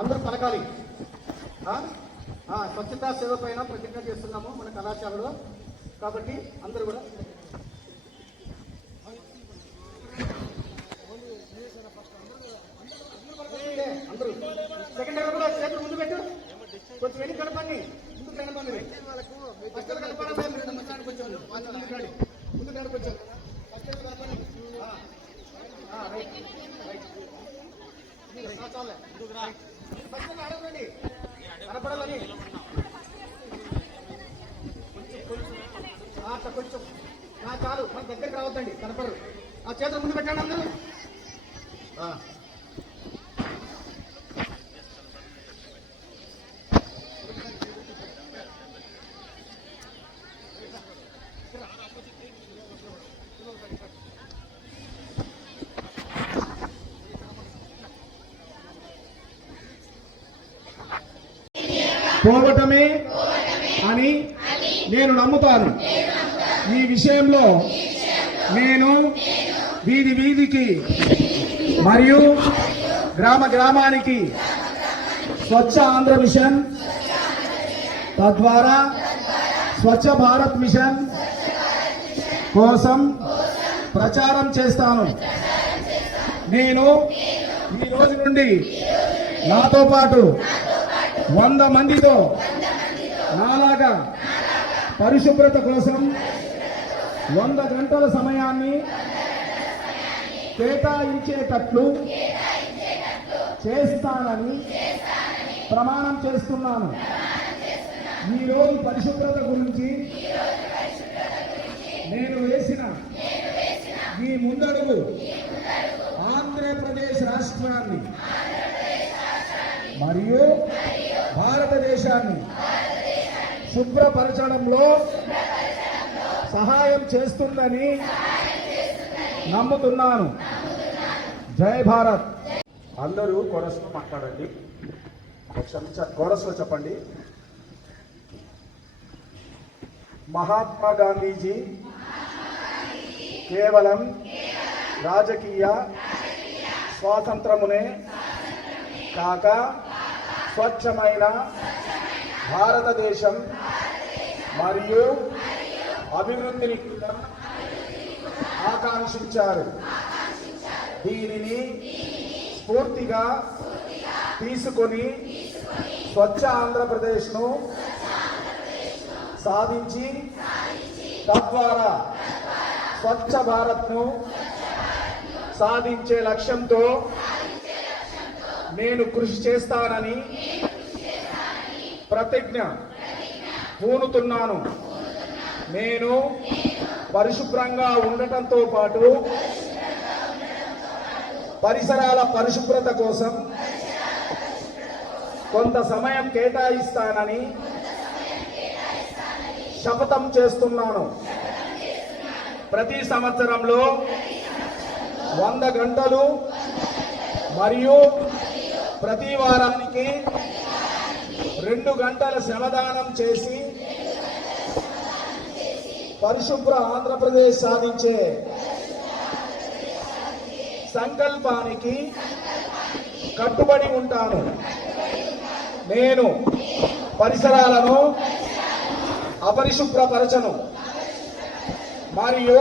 అందరూ పలకాలి. స్వచ్ఛతా సేవ పైన ప్రతిజ్ఞ చేస్తున్నాము మన కళాశాలలో. కాబట్టి అందరూ కూడా అందరూ సెకండ్ ఇయర్ కూడా చేతులు ముందు పెట్టు కొంచెం వెనక కనపండి ముందు కనపండి ఫస్ట్ నమ్మకానికి కొంచెం. ముందు కొంచెం. ఫస్ట్ చాలే. ఫస్ట్ అడగండి అట్లా కొంచెం చాలు. మన దగ్గరికి రావద్దండి. కనపడరు. ఆ చేతులు ముందు పెట్టండి అందరూ. పోవటమే అని నేను నమ్ముతాను. ఈ విషయంలో నేను వీధి వీధికి మరియు గ్రామ గ్రామానికి స్వచ్ఛ ఆంధ్ర మిషన్ తద్వారా స్వచ్ఛ భారత్ మిషన్ కోసం ప్రచారం చేస్తాను. నేను ఈ రోజు నుండి నాతో పాటు వంద మందితో నాలాగా పరిశుభ్రత కోసం వంద గంటల సమయాన్ని కేటాయించేటట్లు చేస్తానని ప్రమాణం చేస్తున్నాను. ఈరోజు పరిశుభ్రత గురించి నేను వేసిన ఈ ముందడుగు ఆంధ్రప్రదేశ్ రాష్ట్రాన్ని మరియు భారతదేశాన్ని శుభ్రపరచడంలో సహాయం చేస్తుందని నమ్ముతున్నాను. జై భారత్. అందరూ కోరస్లో మాట్లాడండి. క్షమించాలి కోరస్లో చెప్పండి. మహాత్మా గాంధీజీ కేవలం రాజకీయ స్వాతంత్రమునే కాక స్వచ్ఛమైన భారతదేశం మరియు అభివృద్ధిని కూడా ఆకాంక్షించారు. దీనిని స్ఫూర్తిగా తీసుకొని స్వచ్ఛ ఆంధ్రప్రదేశ్ను సాధించి తద్వారా స్వచ్ఛ భారత్ను సాధించే లక్ష్యంతో నేను కృషి చేస్తానని ప్రతిజ్ఞ. పూనుతున్నాను. నేను పరిశుభ్రంగా ఉండటంతో పాటు పరిసరాల పరిశుభ్రత కోసం కొంత సమయం కేటాయిస్తానని శపథం చేస్తున్నాను. ప్రతి సంవత్సరంలో వంద గంటలు మరియు ప్రతి వారానికి రెండు గంటల శ్రమదానం చేసి పరిశుభ్ర ఆంధ్రప్రదేశ్ సాధించే సంకల్పానికి కట్టుబడి ఉంటాను. నేను పరిసరాలను అపరిశుభ్రపరచను. మరియు